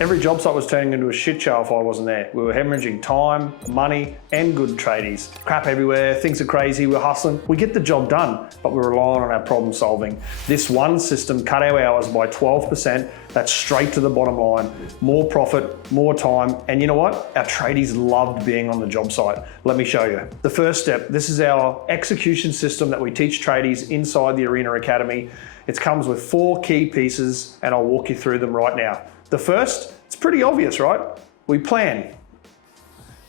Every job site was turning into a shit show if I wasn't there. We were hemorrhaging time, money, and good tradies. Crap everywhere, things are crazy, we're hustling. We get the job done, but we're relying on our problem solving. This one system cut our hours by 12%. That's straight to the bottom line. More profit, more time, and you know what? Our tradies loved being on the job site. Let me show you. The first step, this is our execution system that we teach tradies inside the Arena Academy. It comes with 4 key pieces, and I'll walk you through them right now. The first, it's pretty obvious, right? We plan.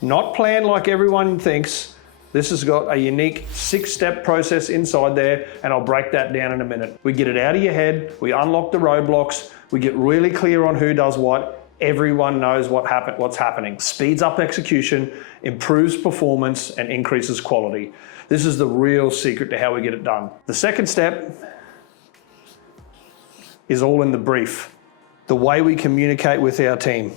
Not plan like everyone thinks. This has got a unique 6-step process inside there, and I'll break that down in a minute. We get it out of your head, we unlock the roadblocks, we get really clear on who does what, everyone knows what's happening. Speeds up execution, improves performance, and increases quality. This is the real secret to how we get it done. The second step is all in the brief. The way we communicate with our team.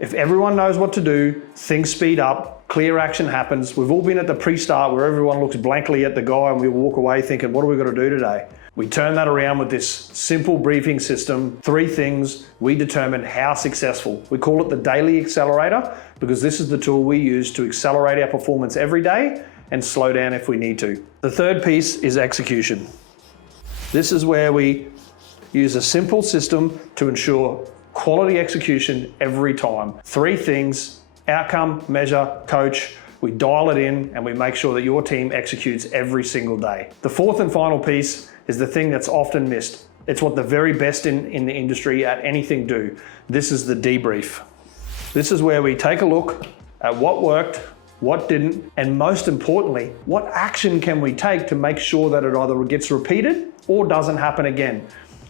If everyone knows what to do, things speed up, clear action happens. We've all been at the pre-start where everyone looks blankly at the guy and we walk away thinking, what are we going to do today? We turn that around with this simple briefing system. 3 things we determine how successful. We call it the daily accelerator because this is the tool we use to accelerate our performance every day and slow down if we need to. The third piece is execution. This is where we use a simple system to ensure quality execution every time. 3 things: outcome, measure, coach. We dial it in and we make sure that your team executes every single day. The fourth and final piece is the thing that's often missed. It's what the very best in the industry at anything do. This is the debrief. This is where we take a look at what worked, what didn't, and most importantly, what action can we take to make sure that it either gets repeated or doesn't happen again.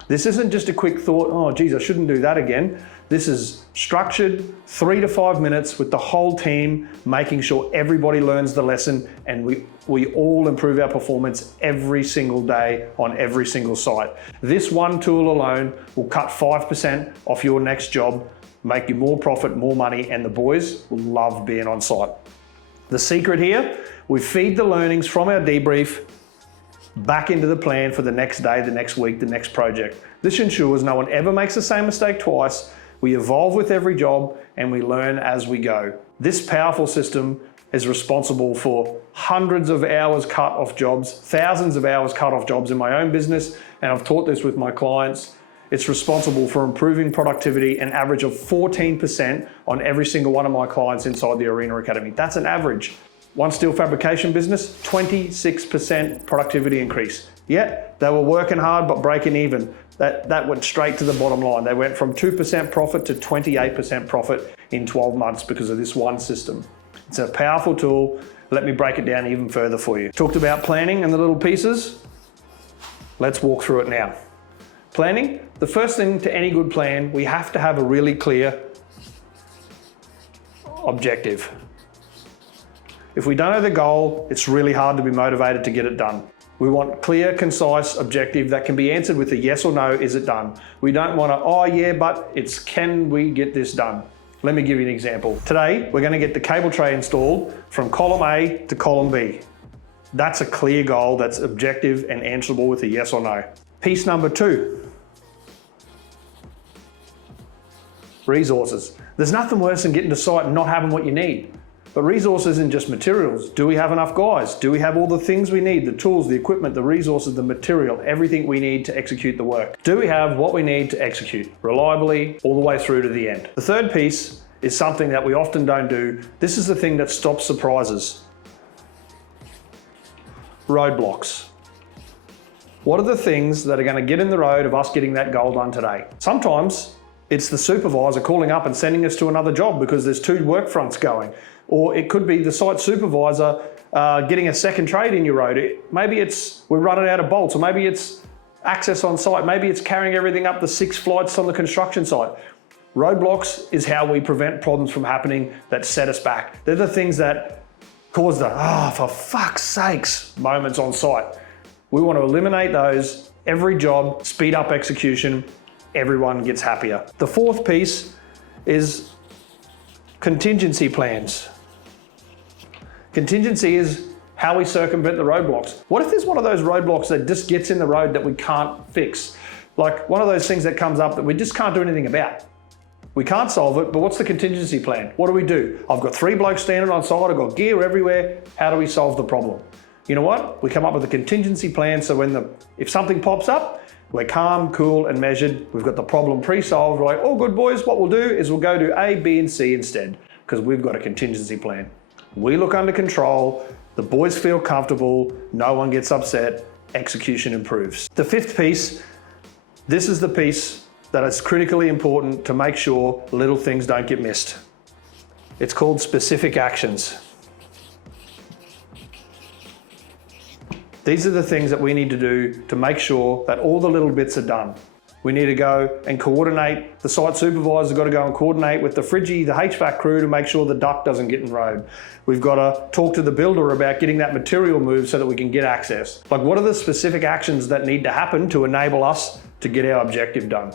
This isn't just a quick thought, oh geez, I shouldn't do that again. This is structured 3 to 5 minutes with the whole team, making sure everybody learns the lesson and we all improve our performance every single day on every single site. This one tool alone will cut 5% off your next job, make you more profit, more money, and the boys will love being on site. The secret here, we feed the learnings from our debrief back into the plan for the next day, the next week, the next project. This ensures no one ever makes the same mistake twice. We evolve with every job and we learn as we go. This powerful system is responsible for hundreds of hours cut off jobs, thousands of hours cut off jobs in my own business, and I've taught this with my clients. It's responsible for improving productivity an average of 14% on every single one of my clients inside the Arena Academy. That's an average. One steel fabrication business, 26% productivity increase. Yeah, they were working hard but breaking even. That went straight to the bottom line. They went from 2% profit to 28% profit in 12 months because of this one system. It's a powerful tool. Let me break it down even further for you. Talked about planning and the little pieces. Let's walk through it now. Planning, the first thing to any good plan, we have to have a really clear objective. If we don't know the goal, it's really hard to be motivated to get it done. We want clear, concise objective that can be answered with a yes or no, is it done? We don't want to, oh yeah, but it's can we get this done? Let me give you an example. Today, we're going to get the cable tray installed from column A to column B. That's a clear goal that's objective and answerable with a yes or no. Piece number 2. Resources. There's nothing worse than getting to site and not having what you need. But resources isn't just materials. Do we have enough guys? Do we have all the things we need? The tools, the equipment, the resources, the material, everything we need to execute the work. Do we have what we need to execute reliably all the way through to the end? The third piece is something that we often don't do. This is the thing that stops surprises. Roadblocks. What are the things that are going to get in the road of us getting that goal done today? Sometimes it's the supervisor calling up and sending us to another job because there's 2 work fronts going. Or it could be the site supervisor getting a second trade in your road. Maybe it's we're running out of bolts, or maybe it's access on site. Maybe it's carrying everything up the 6 flights on the construction site. Roadblocks is how we prevent problems from happening that set us back. They're the things that cause the, oh, for fuck's sakes, moments on site. We want to eliminate those. Every job, speed up execution, everyone gets happier. The fourth piece is contingency plans. Contingency is how we circumvent the roadblocks. What if there's one of those roadblocks that just gets in the road that we can't fix? Like one of those things that comes up that we just can't do anything about. We can't solve it, but what's the contingency plan? What do? I've got 3 blokes standing on site, I've got gear everywhere. How do we solve the problem? You know what? We come up with a contingency plan so if something pops up, we're calm, cool, and measured. We've got the problem pre-solved. We're like, oh good boys, what we'll do is we'll go to A, B, and C instead, because we've got a contingency plan. We look under control, the boys feel comfortable, no one gets upset, execution improves. The 5th piece, this is the piece that is critically important to make sure little things don't get missed. It's called specific actions. These are the things that we need to do to make sure that all the little bits are done. We need to go and coordinate. The site supervisor's got to go and coordinate with the Friggy, the HVAC crew to make sure the duct doesn't get in the road. We've got to talk to the builder about getting that material moved so that we can get access. Like, what are the specific actions that need to happen to enable us to get our objective done?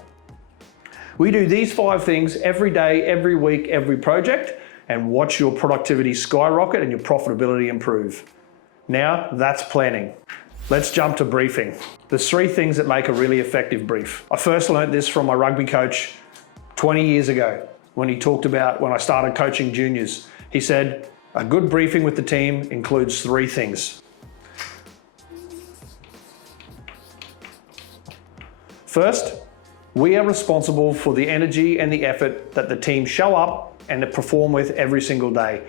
We do these 5 things every day, every week, every project, and watch your productivity skyrocket and your profitability improve. Now, that's planning. Let's jump to briefing. There's 3 things that make a really effective brief. I first learned this from my rugby coach 20 years ago when he talked about when I started coaching juniors. He said, a good briefing with the team includes 3 things. First, we are responsible for the energy and the effort that the team show up and perform with every single day.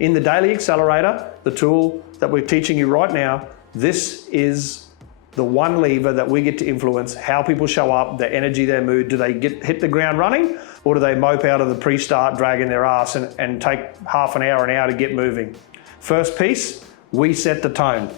In the Daily Accelerator, the tool that we're teaching you right now, this is the one lever that we get to influence how people show up, their energy, their mood. Do they hit the ground running, or do they mope out of the pre-start dragging their ass and take half an hour to get moving? First piece, we set the tone.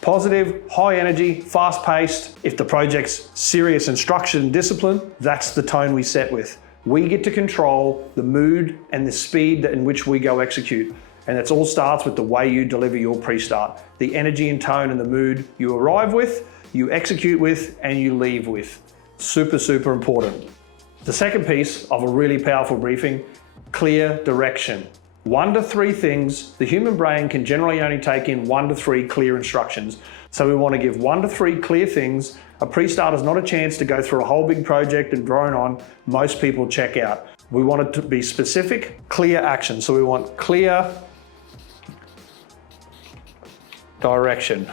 Positive, high energy, fast paced. If the project's serious and structured and disciplined, that's the tone we set with. We get to control the mood and the speed in which we go execute. And it all starts with the way you deliver your pre-start. The energy and tone and the mood you arrive with, you execute with, and you leave with. Super, super important. The second piece of a really powerful briefing, clear direction. 1 to 3 things. The human brain can generally only take in 1 to 3 clear instructions. So we want to give 1 to 3 clear things. A pre-start is not a chance to go through a whole big project and drone on. Most people check out. We want it to be specific, clear action. So we want clear direction.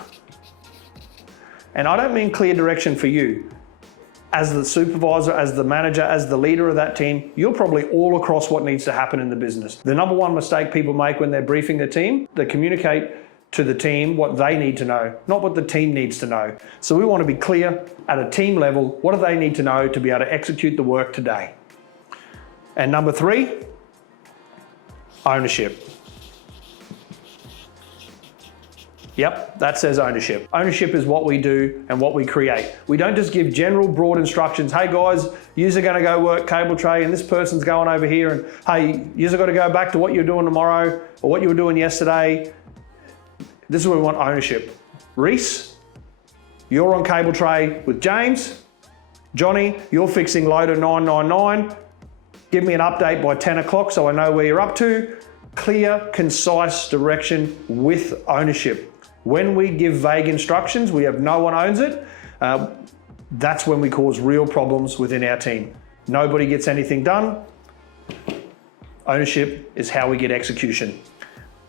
And I don't mean clear direction for you. As the supervisor, as the manager, as the leader of that team, you're probably all across what needs to happen in the business. The number 1 mistake people make when they're briefing their team, they communicate to the team what they need to know, not what the team needs to know. So we want to be clear at a team level, what do they need to know to be able to execute the work today? And number 3, ownership. Yep, that says ownership. Ownership is what we do and what we create. We don't just give general broad instructions. Hey guys, yous are gonna go work cable tray and this person's going over here, and hey, yous are gonna go back to what you're doing tomorrow or what you were doing yesterday. This is where we want ownership. Reese, you're on cable tray with James. Johnny, you're fixing loader 999. Give me an update by 10 o'clock so I know where you're up to. Clear, concise direction with ownership. When we give vague instructions, we have no one owns it. That's when we cause real problems within our team. Nobody gets anything done. Ownership is how we get execution.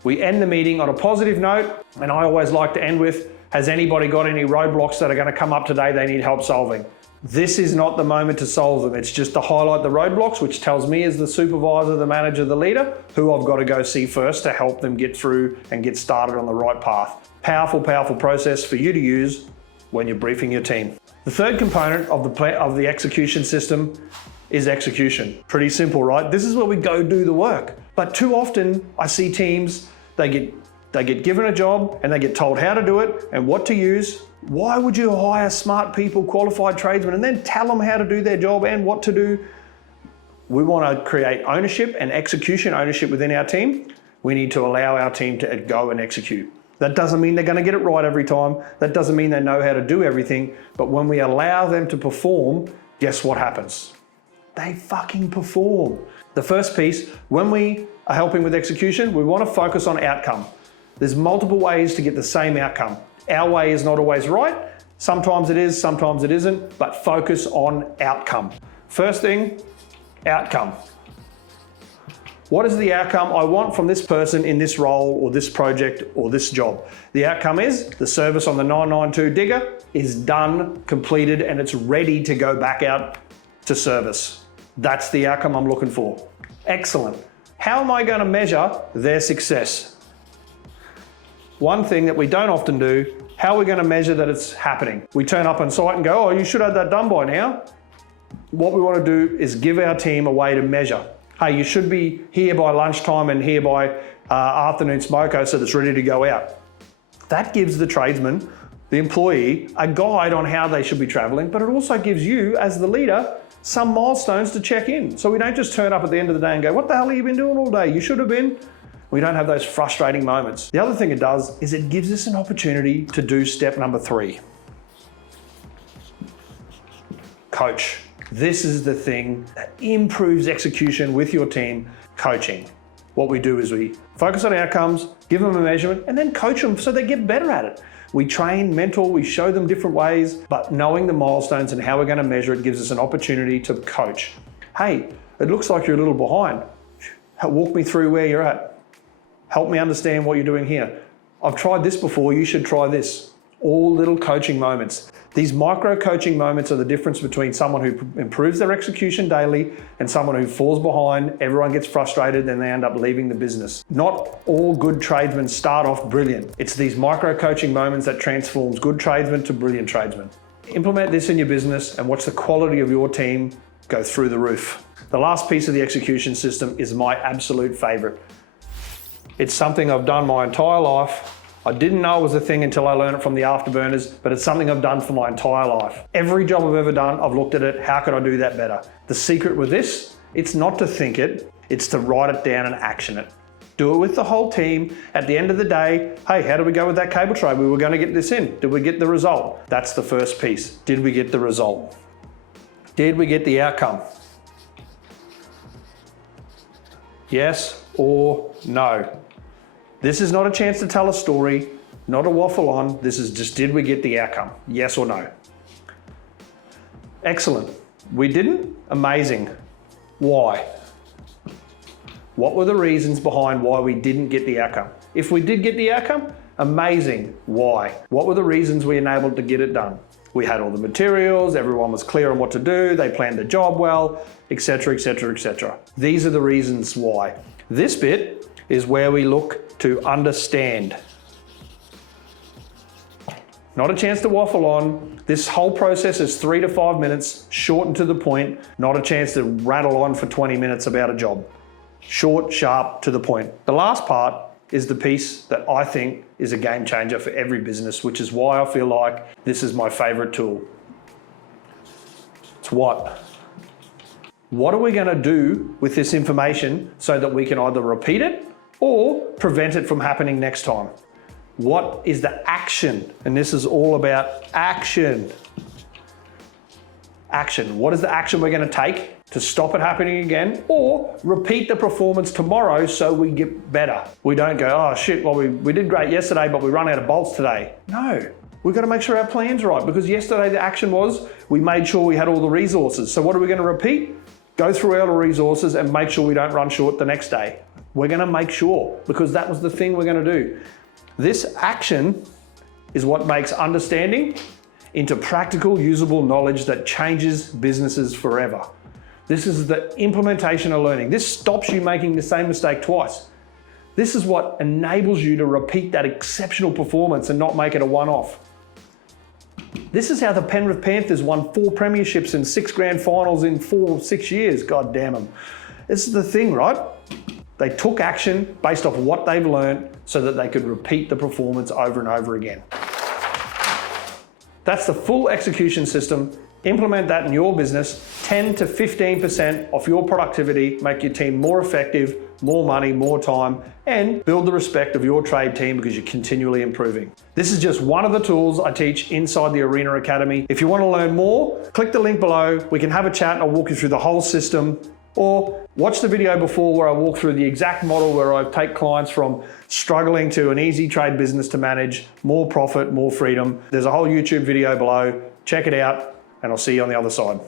We end the meeting on a positive note, and I always like to end with, has anybody got any roadblocks that are going to come up today they need help solving? This is not the moment to solve them. It's just to highlight the roadblocks, which tells me as the supervisor, the manager, the leader, who I've got to go see first to help them get through and get started on the right path. Powerful, powerful process for you to use when you're briefing your team. The third component of the execution system is execution. Pretty simple, right? This is where we go do the work. But too often I see teams, they get given a job and they get told how to do it and what to use. Why would you hire smart people, qualified tradesmen, and then tell them how to do their job and what to do? We want to create ownership and execution ownership within our team. We need to allow our team to go and execute. That doesn't mean they're going to get it right every time. That doesn't mean they know how to do everything. But when we allow them to perform, guess what happens? They fucking perform. The first piece, when we are helping with execution, we want to focus on outcome. There's multiple ways to get the same outcome. Our way is not always right. Sometimes it is, sometimes it isn't, but focus on outcome. First thing, outcome. What is the outcome I want from this person in this role or this project or this job? The outcome is the service on the 992 digger is done, completed, and it's ready to go back out to service. That's the outcome I'm looking for. Excellent. How am I going to measure their success? One thing that we don't often do, how are we going to measure that it's happening? We turn up on site and go, oh, you should have that done by now. What we want to do is give our team a way to measure. Hey, you should be here by lunchtime and here by afternoon smoko so that it's ready to go out. That gives the tradesman, the employee, a guide on how they should be traveling, but it also gives you, as the leader, some milestones to check in. So we don't just turn up at the end of the day and go, what the hell have you been doing all day? You should have been. We don't have those frustrating moments. The other thing it does is it gives us an opportunity to do step number 3. Coach. This is the thing that improves execution with your team, coaching. What we do is we focus on outcomes, give them a measurement, and then coach them so they get better at it. We train, mentor, we show them different ways, but knowing the milestones and how we're going to measure it gives us an opportunity to coach. Hey, it looks like you're a little behind. Walk me through where you're at. Help me understand what you're doing here. I've tried this before, you should try this. All little coaching moments. These micro coaching moments are the difference between someone who improves their execution daily and someone who falls behind, everyone gets frustrated, and they end up leaving the business. Not all good tradesmen start off brilliant. It's these micro coaching moments that transforms good tradesmen to brilliant tradesmen. Implement this in your business and watch the quality of your team go through the roof. The last piece of the execution system is my absolute favorite. It's something I've done my entire life. I didn't know it was a thing until I learned it from the afterburners, but it's something I've done for my entire life. Every job I've ever done, I've looked at it, how could I do that better? The secret with this, it's not to think it, it's to write it down and action it. Do it with the whole team. At the end of the day, hey, how did we go with that cable tray? We were going to get this in. Did we get the result? That's the first piece. Did we get the result? Did we get the outcome? Yes or no? This is not a chance to tell a story, not a waffle on. This is just, did we get the outcome? Yes or no? Excellent. We didn't? Amazing. Why? What were the reasons behind why we didn't get the outcome? If we did get the outcome, amazing. Why? What were the reasons we enabled to get it done? We had all the materials, everyone was clear on what to do, they planned the job well, etc., etc., etc. These are the reasons why. This bit is where we look to understand. Not a chance to waffle on. This whole process is 3 to 5 minutes, short and to the point, not a chance to rattle on for 20 minutes about a job. Short, sharp, to the point. The last part is the piece that I think is a game changer for every business, which is why I feel like this is my favorite tool. It's what? What are we going to do with this information so that we can either repeat it or prevent it from happening next time? What is the action? And this is all about action. Action. What is the action we're going to take to stop it happening again or repeat the performance tomorrow so we get better? We don't go, oh shit, well we did great yesterday, but we run out of bolts today. No, we've got to make sure our plan's right, because yesterday the action was we made sure we had all the resources. So what are we going to repeat? Go through all the resources and make sure we don't run short the next day. We're going to make sure, because that was the thing we're going to do. This action is what makes understanding into practical, usable knowledge that changes businesses forever. This is the implementation of learning. This stops you making the same mistake twice. This is what enables you to repeat that exceptional performance and not make it a one-off. This is how the Penrith Panthers won 4 premierships and 6 grand finals in 6 years. God damn them. This is the thing, right? They took action based off what they've learned so that they could repeat the performance over and over again. That's the full execution system. Implement that in your business. 10 to 15% off your productivity, make your team more effective, more money, more time, and build the respect of your trade team because you're continually improving. This is just one of the tools I teach inside the Arena Academy. If you want to learn more, click the link below. We can have a chat and I'll walk you through the whole system. Or watch the video before where I walk through the exact model where I take clients from struggling to an easy trade business to manage, more profit, more freedom. There's a whole YouTube video below. Check it out, and I'll see you on the other side.